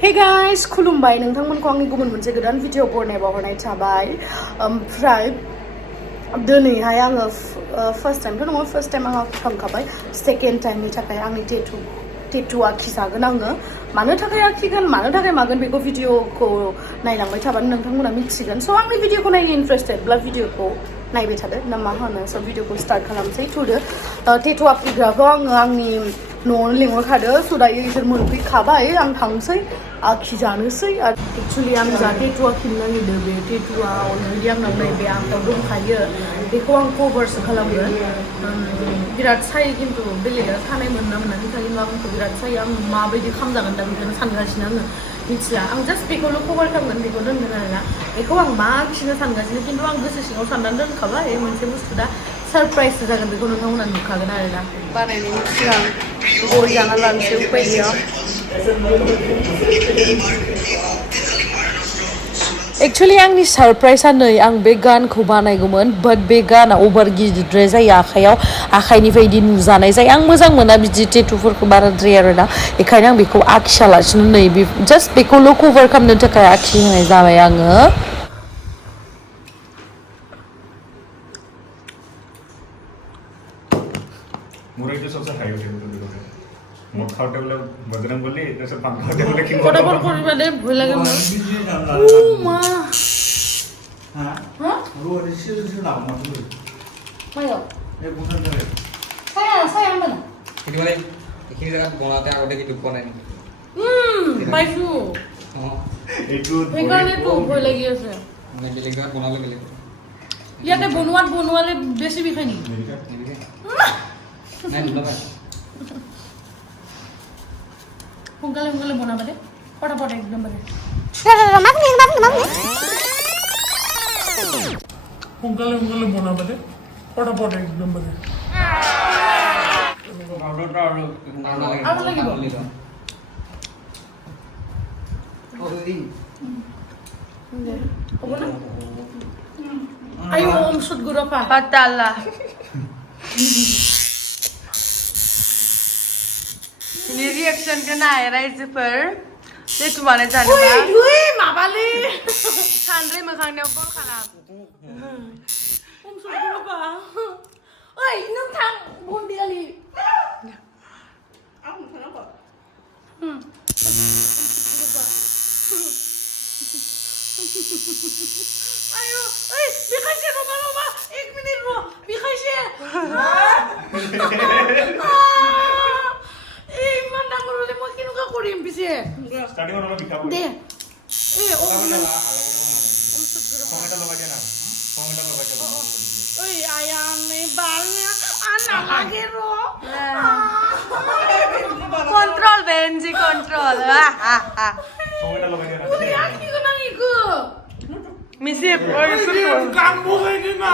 Hey guys, खुलुमबाय नोंथांमोनखौ आंनि गुबुन मोनसे गोदान भिडिअ बरनायबावहरनाय थाबाय ओमफ्राय दिनैहाय आङो फार्स्ट टाइमथ' नङा फार्स्ट टाइम आङो थांखाबाय सेकेन्ड टाइमनि थाखाय आंनि टेटु आखिजागोन आङो मानो थाखाय आखिगोन मानो थाखाय मागोन बेखौ भिडिअखौ नायलांबाय थाबानो नोंथांमोना मिथिगोन स' आंनि भिडिअखौ नायनो इन्टारेस्टेडब्ला भिडिअखौ नायबाय थादो ना मा होनो स' भिडिअखौ स्टार्ट खालामसै थुदो टेटु आखिग्राखौ आङो आंनि न'आवनो लिंहरखादो स' दायो इसोर मोनफैखाबाय आं थांसै आखिजानोसै आरो एक्सुवेलि आं जा टेटु आखिनो नागिरदों बे टेटुआ अलरेडि आंनाव नैबे आखायाव दंखायो बेखौ आं कभारसो खालामगोन बिराद सायो खिन्थु बेलेगा सानाय मोनना मोनाखै खिन्थु आंखौ बिराद सायो आं माबायदि खालामजागोन दा बेखौनो सानगासिनो आङो मिथिला आं जास्ट बेखौल' कभार खालामगोन बेखौ दोनगोन आरोना बेखौ आं मा आखिनो सानगासिनो खिन्थु आं गोसो सिङाव साननानै दोनखाबाय मोनसे बुस्थु दा सारप्राइज जागोन बेखौ नोंथांमोना नुखागोन आरोना बानायनायनि सिगां गय जाना लानोसै उपाय गैया एक्चुअली आंनि सारप्राइजआ नै आं बे गानखौ बानायगौमोन बाट बे गाना अभार गिदिरद्राय जायो आखाइनिफ्राय बिदि नुजानाय जायो आं मोजां मोना बिदि टेटुफोरखौ बाराद्राय आरोना बेखायनो आं बेखौ आखियालासिनो नै जास्ट बेखौल' कभार खालामनो थाखाय आखिहोनाय जाबाय आङो मुरई तो सबसे हाई होती है मग खावटे बोले बजरंग बोली जैसे पान खावटे बोले कि फटाफट करिबादे भय লাগে মোৰ ও মা হ্যাঁ রো রিসিল নাও না তুমি মাইও এই বুঝান ধরে সায়া আমরা না এটি মানে এখানে জায়গা বনাতে আগতে কি দুঃখ নাই পাইছো একটু সেইকাৰণে তো ভয় লাগি আছে মানে বেলেগ জায়গা বনালে বেলেগ ইয়াতে বনোৱালে বেছি বিষাই নি নাই নবা সোনকালে বনাবা দে ফটাফট একদম বাদে সোনকালে বনাবা দে ফটাফট একদম বাদে আৰু লাগিব হ'ব না ayo om shoot guru apa patala ini reaction ke naik per dia cuma ada cari woi woi mabali santri makanya kol kalap om shoot guru apa oi nang thang bundi ali aku kenapa ayo dikasih lomba 1 menit bro dikasih ইমান ডাঙৰ হলে মই কেনেকুৱা কৰিম পিছে starting on বিকা দে ও tomato লগাই দে না টমেটো লগাই দে ওই আয়ানে বালে আনা লাগে ro kontrol benji kontrol tomato লগাই দে না ওই আকি কোনা নিকো misi কামবো হইনি না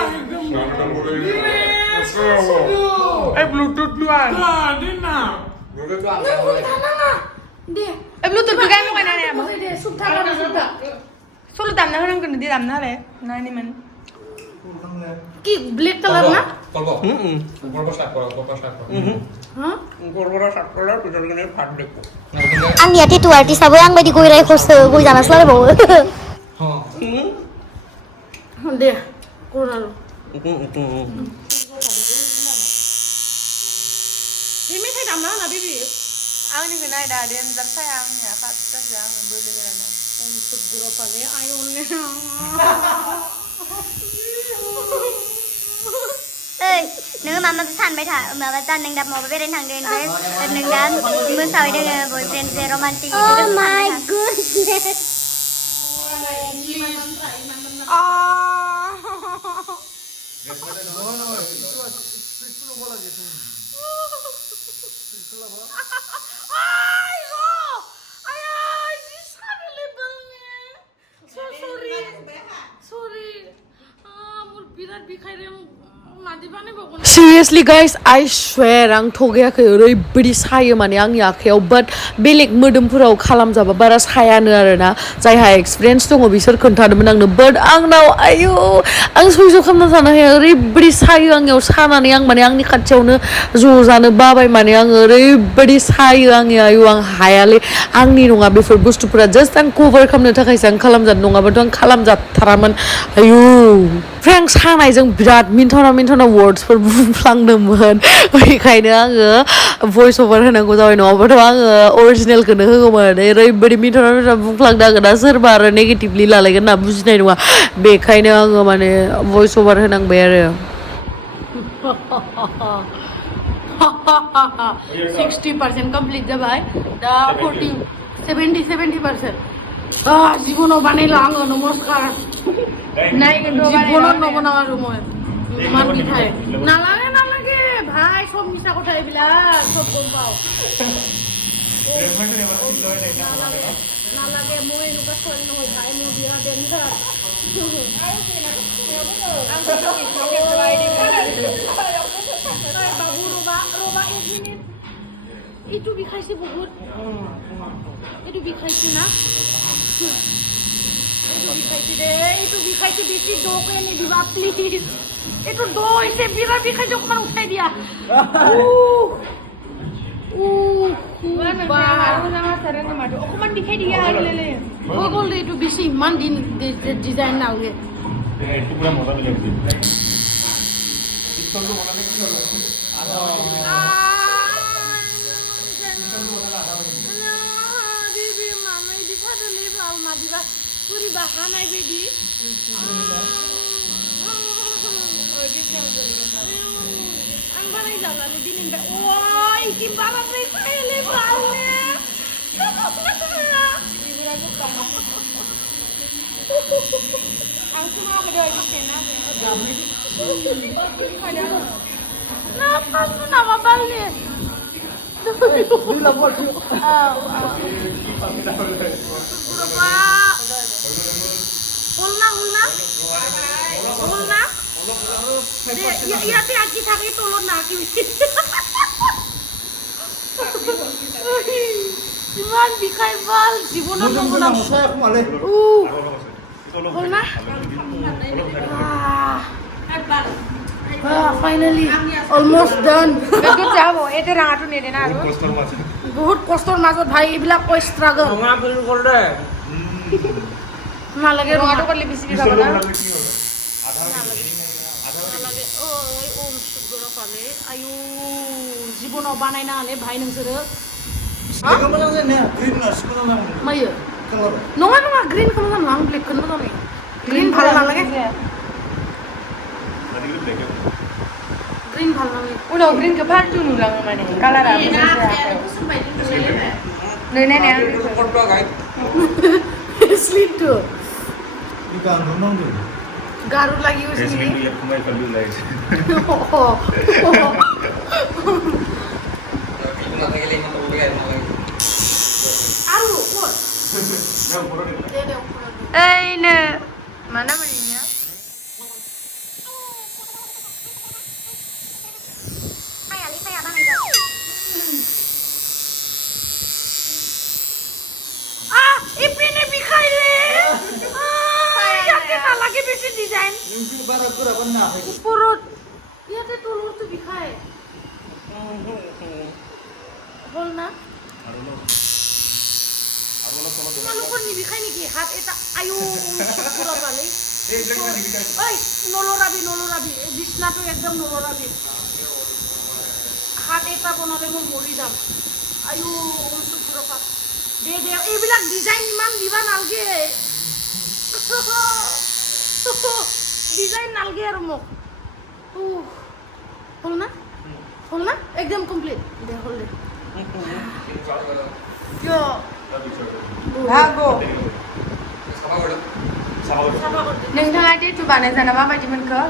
bluetooth luan দিন না bluetooth না দে bluetooth juga emang mana ya bang দে সুপ থাকা না সুপটা sulit damna orang kena di damna le nah ini men কি ব্ল্যাক কালার না করব করব স্টার্ট করো হ্যাঁ করব স্টার্ট করলে পিছন গনে ফাট দেখো आंनिया टेटु आर्टिस्ट आबो आं बायदि गय रायखौसो गय जानासो लायबावो হ্যাঁ দে কোরালো ini saya damna na bibi aku nih kena ada yang ntar sayangnya kata jangan boleh kena untuk guru pale ayunnya ओइ नोङो माबा सानबाय था माबा नों दा माबा बेरायनो थांदों ओमफ्राय नों दा मोसाबाय दोङो boyfriend J romantic oh my goodness sorry birat bikai Seriously guys, I swear आं थगायाखै ओरैबायदि सायो माने आंनि आखायाव बाट बेलेग मोदोमफोराव खालामजाबा बारा सायानो आरोना जायहा एक्सपिरियेन्स दङ बिसोर खोन्थादोंमोन आंनो बाट आंनाव आयौ आं सयज' खालामना थानो हाया ओरैबायदि सायो आंनियाव सानानै आं माने आंनि खाथियावनो ज'जानो बाबाय माने आङो ओरैबायदि सायो आंनि आयौ आं हायालै आंनि नङा बेफोर बुस्थुफोरा जास्ट आं कभार खालामनो थाखायसो आं खालामजानो नङाबाथ' आं खालामजाथारामोन आयौ ओमफ्राय आं सानायजों बिराद मिन्थावना वर्ड्सफोर बुंफ्लांदोंमोन बेखायनो आङो भइस अभार होनांगौ जाबाय नङाबाथ' आङो अरिजिनेलखौनो होगौमोन ओरैबायदि मिन्थावना बुंफ्लांदों आङो दा सोरबा आरो नेगेटिभलि लालायगोन होनना बुजिनाय नङा बेखायनो आङो माने भइस अभार होनांबाय आरो 60% कमप्लिट जाबाय दा 70% জীবনও বানাইলো আঙো নমস্কার নাই কিন্তু জীবনত নবনাও আৰু মই ইমান মিঠাই নালাগে ভাই সব মিছা কথা এইবিলাক সব গম পাওঁ নালাগে মই এনেকুৱা ছোৱালী নহয় ভাই মোৰ বিয়া ডেঞ্জাৰ বাবু ৰবা 1 মিনিট এইটো বিষাইছে বহুত এইটো বিষাইছে না এইটো বিষাইছে বেছি দৌকে নিদিবা প্লিজ এইটো দৌছে বিৰাট বিষাইছে অকণমান উঠাই দিয়া অকণমান বিষাই দিয়া হৈ গ'ল এইটো বেছি ইমান দিন ডিজাইন নাওগে একটু পুরো মজা মিলে पूरी बहाना है बेबी अंबा नहीं जाला ले दिन में ओए की बाबा नहीं पहले बाले aku mau berdoa di sana apa tuh nama balnya ইয়াতে আঁকি থাকি তলত নাকিবি ইমান বিষাই ভাল জীৱনত নবনাম হ'ল না ফাইনালি অলমোস্ট ডান বহুত কষ্টৰ মাজত ভাই এইবিলাক কৈ ষ্ট্ৰাগল নালাগে ৰঙাটো কৰিলে বেছি দিব না आयु जीवनाव बानायना होले भाई नोंसोरो मायो नङा नङा ग्रीन खौनो गाननो आं ब्लेक खौनो गानो ग्रीन ভালো নালাগে ग्रीन ভালো নালাগে उनाव ग्रीन खौ फालतु नुलाङो माने कालारा नै नै नै फटो गाइड स्लिप टु गाह्रो लाग्यो फेसबुक ले कुमाई कल्लु लाइट आरु को ऐनो mana belinya ipine bikhaile yakin lagi bisi design purut ইয়াতে তলৰটো বিষাই বল না তোমালোকৰ নিবিষাই নেকি হাত এটা আয়ু পুৰা পালে ঐ নলৰাবি বিছনাটো একদম নলৰাবি হাত এটা বনালে মই মৰি যাম আয়ু পুৰা পা দে এইবিলাক ডিজাইন ইমান দিবা নালগে ডিজাইন নালগে আৰু মোক হ'ল না একদম কমপ্লিট দে হ'ল দে यो भागो नोंथाङा टेटु बानायजाना माबायदि मोनखो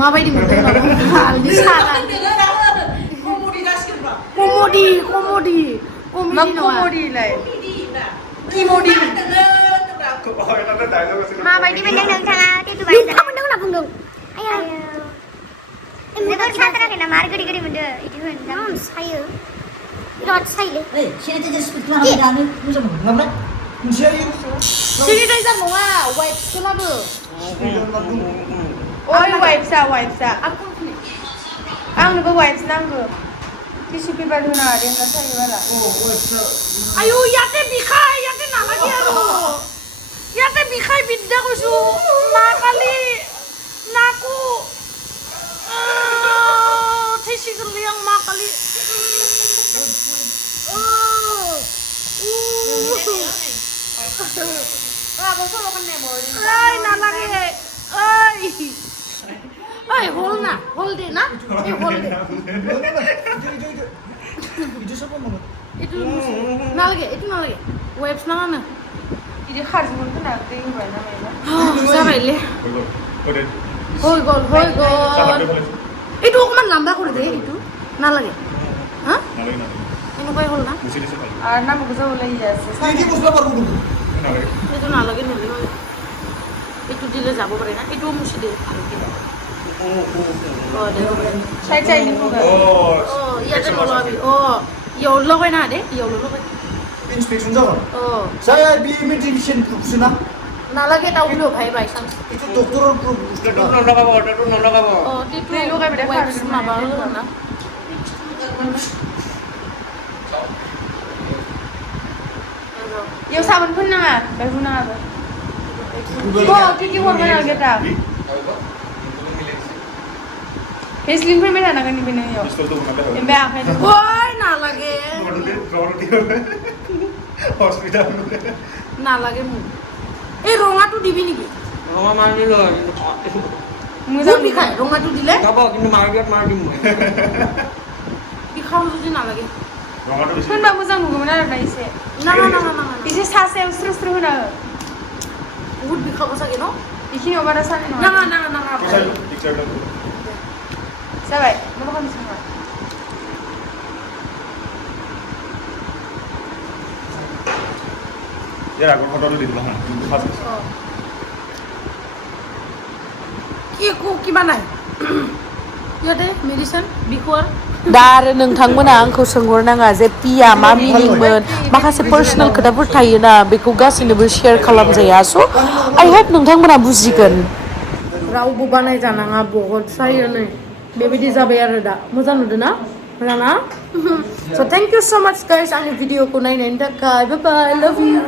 माबायदि मोनदों कमोडि मा कमोडिलाय किमोडि माबायदि मोनदों नोंथाङा टेटु बानायजाना मोनदों होनना बुंदों Nggak satrakin nama harga di mana itu kan saya. Rot saya. Sini aja seperti mana dah, macam mana? Mesti ayo. Sini dah jangan mua, wipe selalu. Oh, wipe sa. Ang nunggu wipe nanggu. Tisu paper huna ada yang kata gimana? Ayo, yate bikai, yate nama dia lo. Yate bikai bidda kusu, makali, naku. Tisu keliang makali. Ay, nalagi. Ay, hold na. Hold it na. Hold it. Itu siapa mau? Itu nalagi. Webs na na. Ini harus mungkin nak tinggi mana mana. Sampai le. Hoi gol. Itu kuman lamba ko deh itu. Nalagi. Hah? Ini kau hold na? Nama kita boleh ya. Ini bos berapa dulu? Itu nalagi nih. Itu dia jabo berena. Itu mesti deh. Oh, dia berena. Cai ini bukan. Oh, iya deh kalau abi. Oh, ya Allah kau nak deh. Ya Allah kau. Inspeksi jalan. Oh, Saya di medicine profesional. nalagi tahu dulu bhai sang. Itu dokter Itu nanda kamu. Oh, itu Lu kayak beda webs mah baru na. Yo saban pun na, baru na apa? Oh, kiki war mana kita? Heslin pun mana nak ni bina yo. Embe apa ni? Woi, nalagi. Hospital Nalagi mu. Ronga tu di bini ki. Rumah mandi lo. Mudah bikai. Ronga tu dile. Apa kini mandi mu. Bikau tu nalagi. Pun bagus sang bukan mana ada isi. Nah. Isi sase usru na. Wood bikau masa kino? Iki obara sana no. Nah. Sabai, mana kau misalnya? यार आगो photo दे दिला हां fast Ki gimana? Ya deh, medicine, bikuar. दा आरो नोंथांमोना आंखौ सोंहरनाङा जे पिया मा मिनिंमोन माखासे पार्सनेल खोथाफोर थायोना बेखौ गासैनोबो शेयार खालामजाया स' आइ होप नोंथांमोना बुजिगोन रावबो बानायजानाङा बहुत जायो नै बेबायदि जाबाय आरो दा मोजां नुदों ना मोजां ना स' थेंक इउ स' माच गाइस आंनि भिडिअखौ नायनायनि थाखाय बाय बाय लाभ इउ